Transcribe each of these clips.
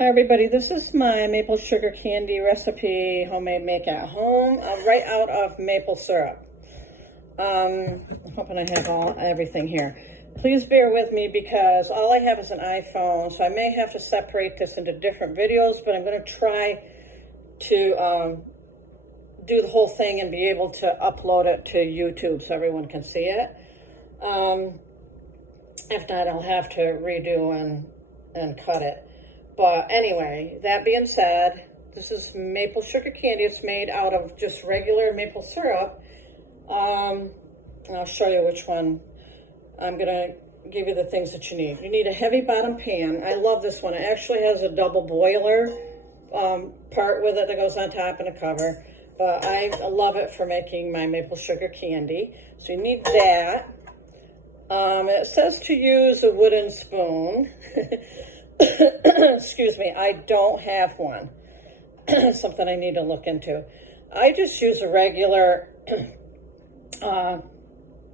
Hi everybody, this is my maple sugar candy recipe, homemade make at home, right out of maple syrup. I'm hoping I have everything here. Please bear with me because all I have is an iPhone, so I may have to separate this into different videos, but I'm going to try to do the whole thing and be able to upload it to YouTube so everyone can see it. If not, I'll have to redo and cut it. But anyway, that being said, this is maple sugar candy. It's made out of just regular maple syrup. I'll show you which one. I'm going to give you the things that you need. You need a heavy bottom pan. I love this one. It actually has a double boiler part with it that goes on top and a cover. But I love it for making my maple sugar candy. So you need that. It says to use a wooden spoon. Excuse me, I don't have one. Something I need to look into. I just use a regular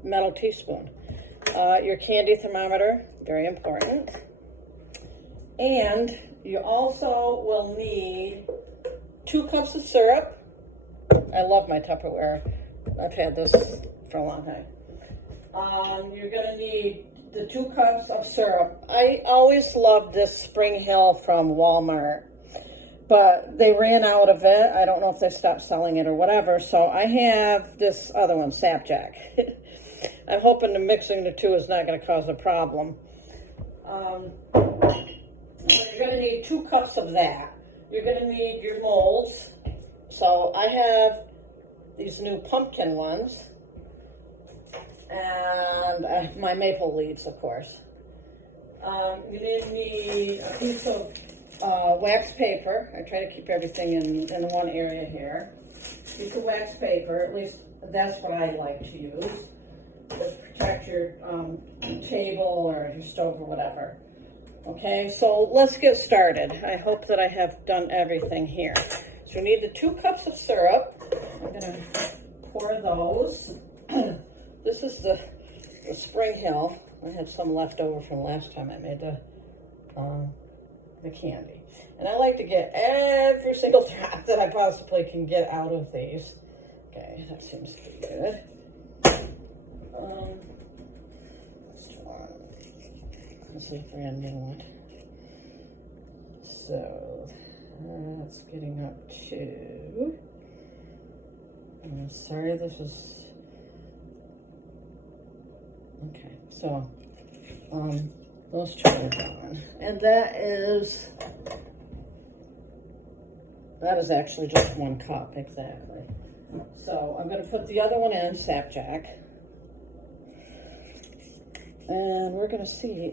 metal teaspoon. Your candy thermometer, very important. And you also will need 2 cups of syrup. I love my Tupperware. I've had this for a long time. You're going to need the 2 cups of syrup. I always loved this Spring Hill from Walmart, but they ran out of it. I don't know if they stopped selling it or whatever, so I have this other one, Sapjack. I'm hoping the mixing the two is not going to cause a problem. You're going to need 2 cups of that. You're going to need your molds. So I have these new pumpkin ones. And my maple leaves, of course. You need a piece of wax paper. I try to keep everything in one area here. Piece of wax paper, at least that's what I like to use. Just protect your table or your stove or whatever. Okay, so let's get started. I hope that I have done everything here. So you need the 2 cups of syrup. I'm gonna pour those. This is the Spring Hill. I had some left over from last time I made the candy. And I like to get every single drop that I possibly can get out of these. Okay, that seems pretty good. Let's see if we're brand new one. So that's getting up to. I'm sorry, this is. Okay, so those 2 are gone, and that is actually just 1 cup exactly. So I'm going to put the other one in, Sapjack, and we're going to see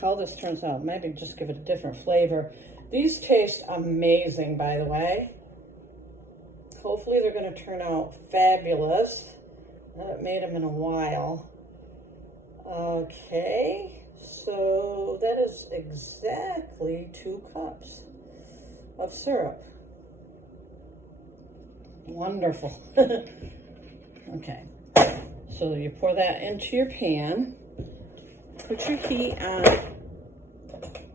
how this turns out. Maybe just give it a different flavor. These taste amazing, by the way. Hopefully they're going to turn out fabulous. I haven't made them in a while. Okay, so that is exactly 2 cups of syrup. Wonderful. Okay, so you pour that into your pan. Put your heat on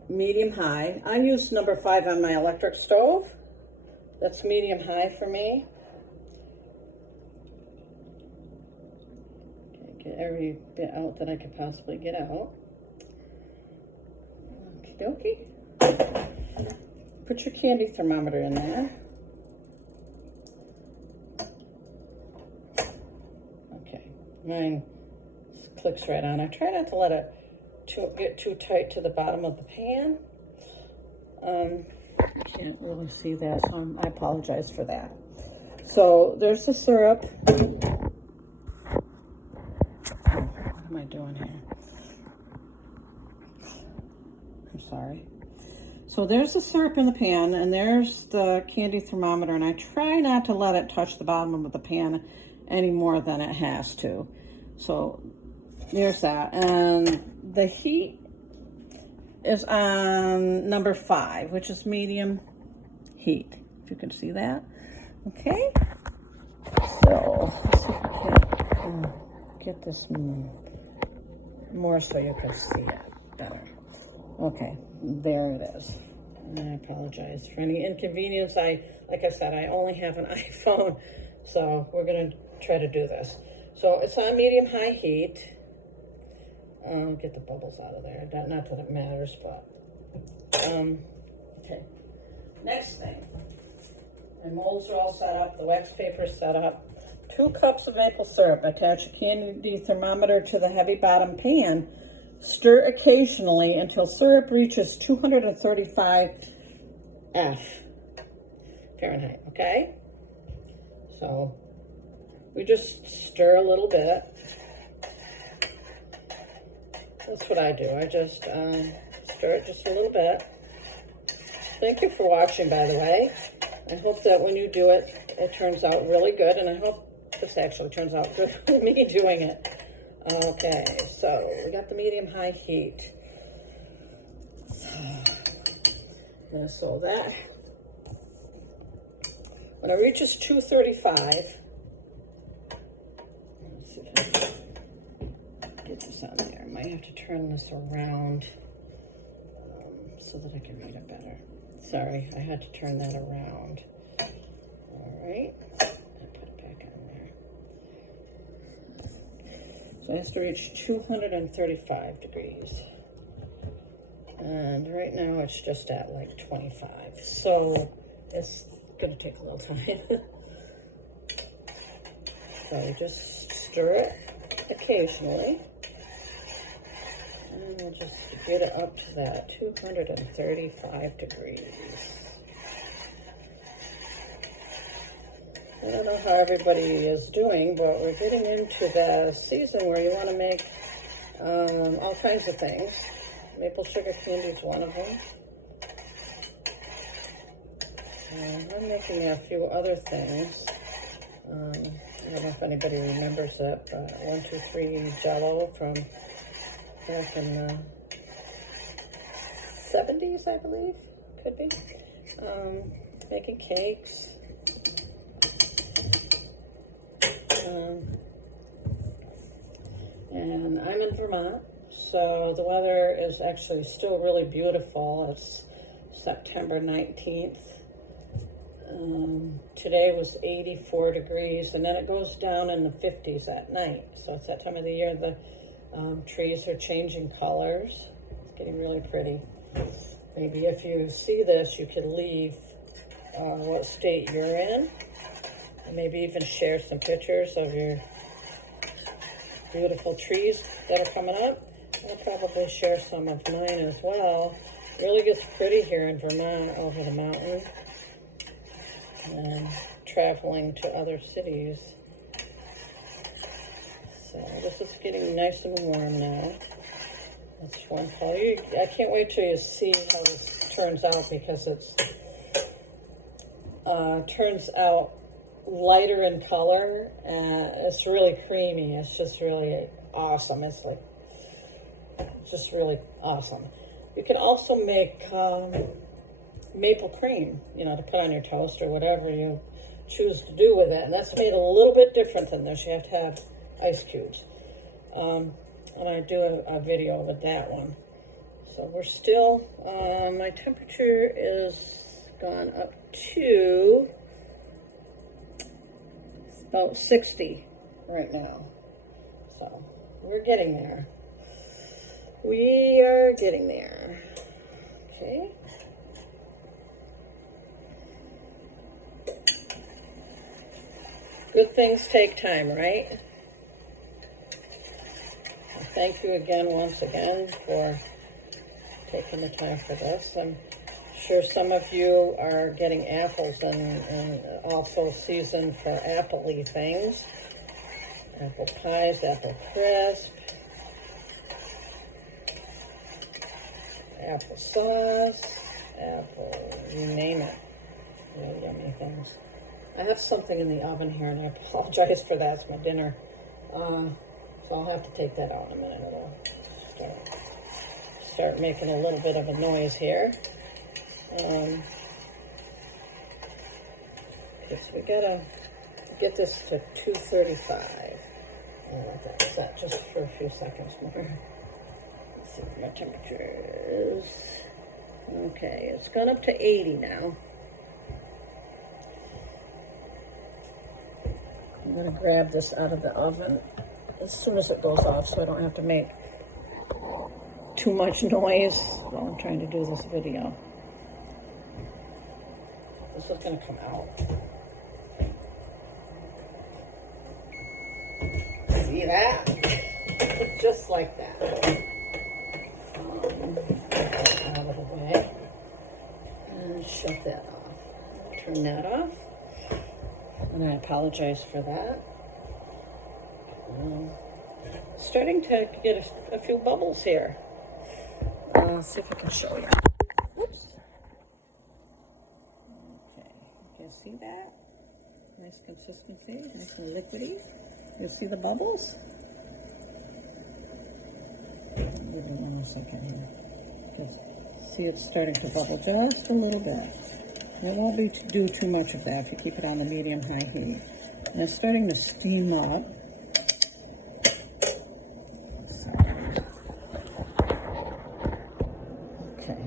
medium high. I use number 5 on my electric stove. That's medium high for me. Get every bit out that I could possibly get out. Okie dokie. Put your candy thermometer in there. Okay, mine clicks right on. I try not to let it get too tight to the bottom of the pan. You can't really see that, so I apologize for that. So there's the syrup. What am I doing here? I'm sorry. So there's the syrup in the pan, and there's the candy thermometer, and I try not to let it touch the bottom of the pan any more than it has to. So there's that, and the heat is on number 5, which is medium heat, if you can see that. Okay, so let's see if I can get this more so you can see it better. Okay, there it is. I apologize for any inconvenience. Like I said, I only have an iPhone, so we're gonna try to do this. So it's on medium-high heat. Get the bubbles out of there. Not that it matters, but okay. Next thing, my molds are all set up. The wax paper is set up. 2 cups of maple syrup. Attach a candy thermometer to the heavy bottom pan. Stir occasionally until syrup reaches 235 Fahrenheit, okay? So we just stir a little bit. That's what I do. I just stir it just a little bit. Thank you for watching, by the way. I hope that when you do it, it turns out really good, and I hope this actually turns out good with me doing it. Okay, so we got the medium-high heat. So that, when it reaches 235, let's see if I can get this on there. I might have to turn this around so that I can read it better. Sorry, I had to turn that around. All right, I put it back on there. So it has to reach 235 degrees. And right now it's just at like 25. So it's gonna take a little time. So you just stir it occasionally. And we'll just get it up to that 235 degrees. I don't know how everybody is doing, but we're getting into the season where you want to make all kinds of things. Maple sugar candy is one of them. I'm making a few other things. I don't know if anybody remembers it, but 1, 2, 3 Jello from back in the 70s, I believe. Could be. Making cakes. And I'm in Vermont, so the weather is actually still really beautiful. It's September 19th. Today was 84 degrees, and then it goes down in the 50s at night. So it's that time of the year the trees are changing colors. It's getting really pretty. Maybe if you see this, you could leave what state you're in, and maybe even share some pictures of your beautiful trees that are coming up. I'll probably share some of mine as well. It really gets pretty here in Vermont over the mountains and traveling to other cities. So this is getting nice and warm now. That's one color. I can't wait till you see how this turns out, because it's turns out lighter in color, and it's really creamy. It's just really awesome. It's like just really awesome. You can also make maple cream, you know, to put on your toast or whatever you choose to do with it. And that's made a little bit different than this. You have to have ice cubes. And I do a video with that one. So we're still, my temperature is gone up to about 60 right now. So we're getting there. We are getting there. Okay. Good things take time, right? Well, thank you again, once again, for taking the time for this. I'm sure some of you are getting apples and also season for apple-y things. Apple pies, apple crisp, apple sauce, apple, you name it. Really yummy things. I have something in the oven here, and I apologize for that. It's my dinner. So I'll have to take that out in a minute. It'll start making a little bit of a noise here. Because we gotta get this to 235. I'll let that set just for a few seconds more. Let's see what my temperature is. Okay, it's gone up to 80 now. I'm gonna grab this out of the oven as soon as it goes off so I don't have to make too much noise while I'm trying to do this video. This is gonna come out. See that? Just like that. Out of the way. And shut that off. Turn that off. And I apologize for that. Starting to get a few bubbles here. See if I can show you. Oops. Okay, you can see that? Nice consistency, nice and liquidy. You see the bubbles? Give me 1 second here. Just see it's starting to bubble just a little bit. It won't do too much of that if you keep it on the medium-high heat. And it's starting to steam up. Okay.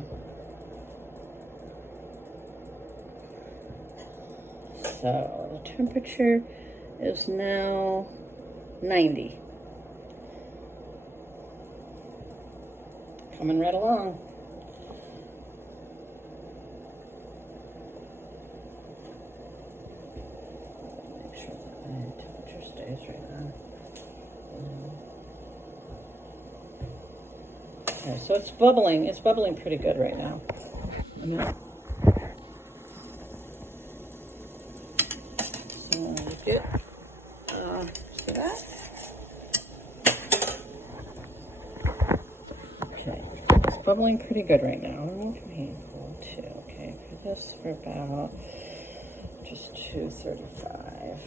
So the temperature is now 90. Coming right along. Make sure that my temperature stays right now. Okay, so it's bubbling. It's bubbling pretty good right now. So you get see that? Okay, it's bubbling pretty good right now. Remove your handful too. Okay, for this for about just 235.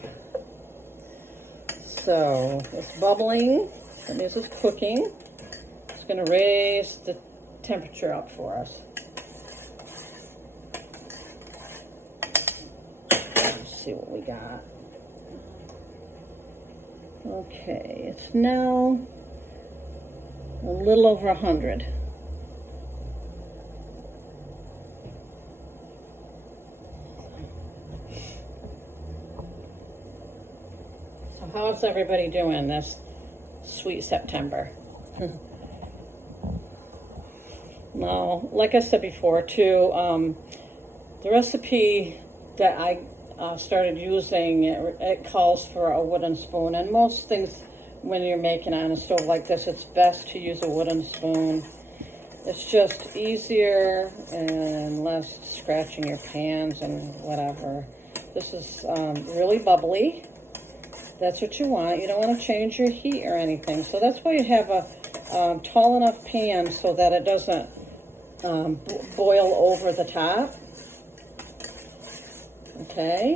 So it's bubbling. That means it's cooking. It's going to raise the temperature up for us. Let's see what we got. Okay, it's now a little over 100. So how's everybody doing this sweet September? Now, like I said before too, the recipe that I started using, it calls for a wooden spoon, and most things when you're making on a stove like this, it's best to use a wooden spoon. It's just easier and less scratching your pans and whatever. This is really bubbly. That's what you want. You don't want to change your heat or anything. So that's why you have a tall enough pan so that it doesn't boil over the top. Okay.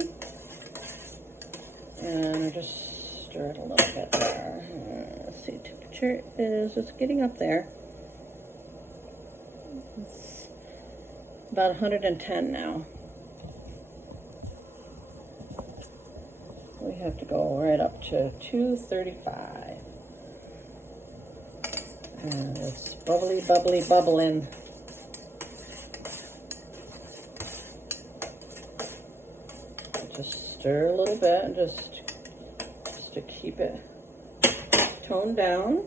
And just stir it a little bit there. Let's see, temperature it's getting up there. It's about 110 now. We have to go right up to 235. And it's bubbly, bubbly, bubbling. Just stir a little bit and just to keep it toned down.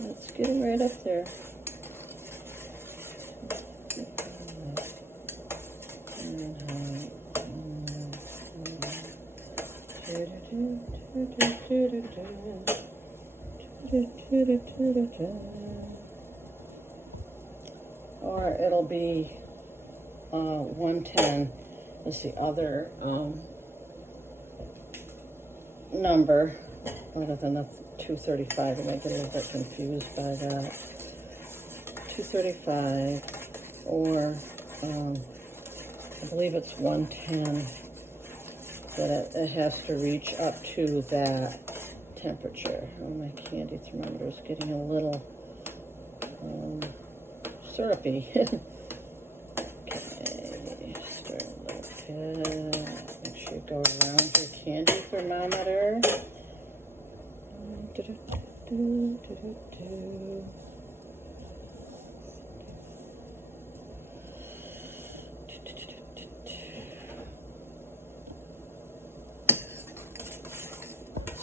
It's getting right up there. Or it'll be 110 is the other number, other than the 235. I might get a little bit confused by that. 235 or I believe it's 110 that it has to reach up to that temperature. Oh, my candy thermometer is getting a little syrupy. Okay, start a little bit. Make sure you go around your candy thermometer.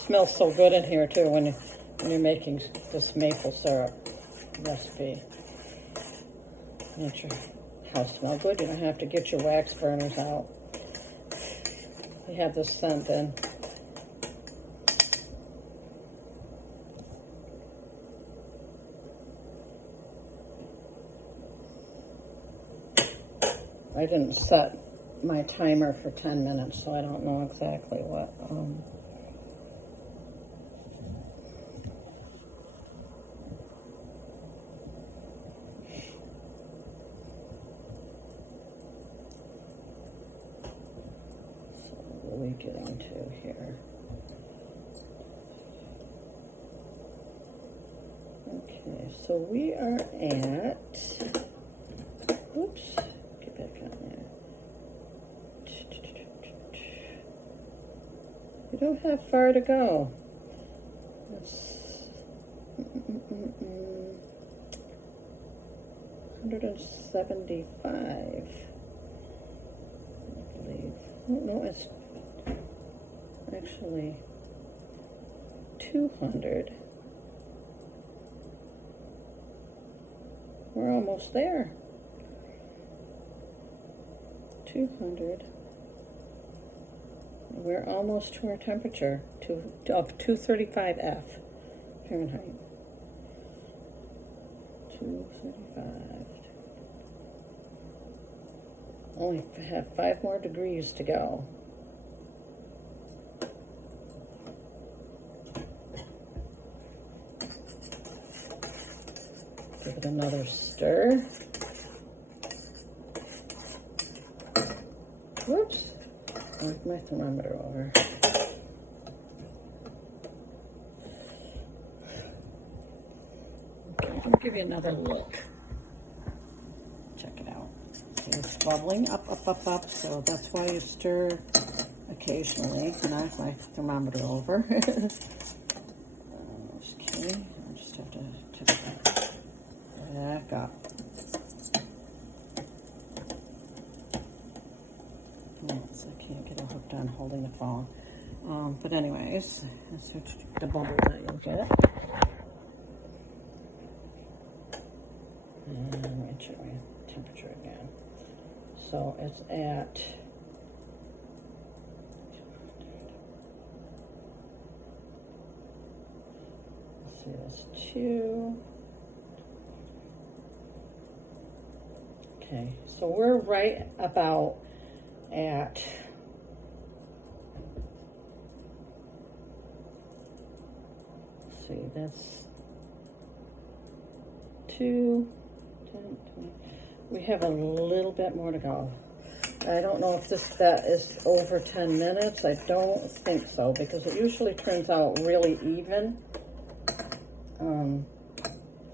Smells so good in here too when you're making this maple syrup recipe. Make your house smell good. You don't have to get your wax burners out. You have this scent in. I didn't set my timer for 10 minutes, so I don't know exactly what. So what are we getting to here? Okay, so we are at, oops, get back on there. You don't have far to go. That's 175, I believe. Oh, no, it's actually 200. We're almost there. 200. We're almost to our temperature of 235 F Fahrenheit. 235. Only have 5 more degrees to go. Give it another stir. Whoops. Knocked my thermometer over. Okay, I'll give you another look. Check it out. It's bubbling up, up, up, up. So that's why you stir occasionally. Knock my thermometer over. Okay, I just have to tip that back up. So I can't get it hooked on holding the phone. But anyways, that's the bubble that you'll get. And let me check my temperature again. So it's at 200. Let's see, that's 2. Okay, so we're right about at see, that's 2, 10, 20. We have a little bit more to go. I don't know if that is over 10 minutes. I don't think so because it usually turns out really even.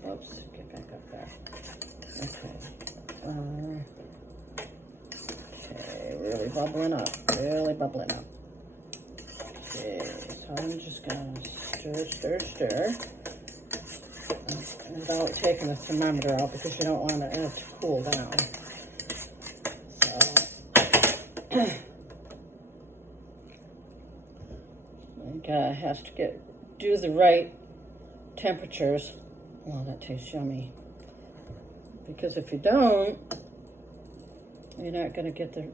Oops, get back up there. Okay. Okay, really bubbling up. Really bubbling up. Okay, so I'm just gonna stir. Without taking the thermometer out because you don't want it to cool down. So it has to do the right temperatures. Well, that tastes yummy. Because if you don't, you're not going to get the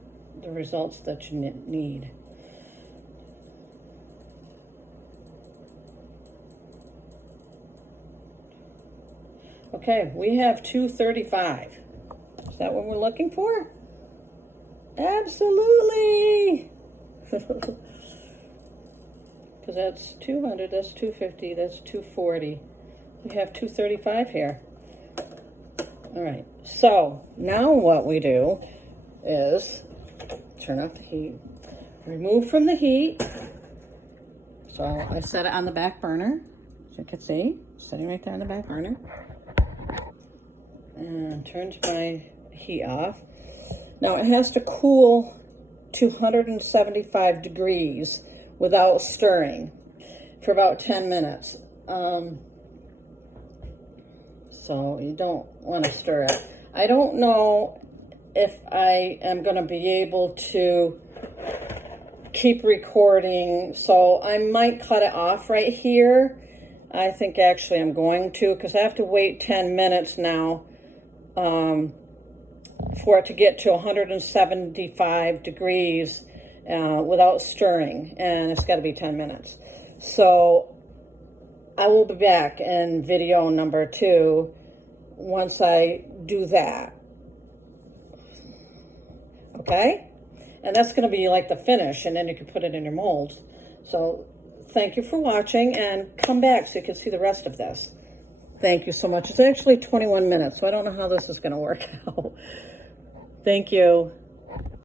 results that you need. Okay, we have 235. Is that what we're looking for? Absolutely! Because that's 200, that's 250, that's 240. We have 235 here. All right, so now what we do is Turn off the heat. Remove from the heat. So I set it on the back burner. As you can see, sitting right there on the back burner. And turn my heat off. Now it has to cool to 175 degrees without stirring for about 10 minutes. So you don't want to stir it. I don't know if I am going to be able to keep recording, so I might cut it off right here. I think actually I'm going to, because I have to wait 10 minutes now for it to get to 175 degrees without stirring, and it's got to be 10 minutes. So I will be back in video number 2 once I do that. Okay? And that's going to be like the finish, and then you can put it in your molds. So thank you for watching, and come back so you can see the rest of this. Thank you so much. It's actually 21 minutes, so I don't know how this is going to work out. Thank you.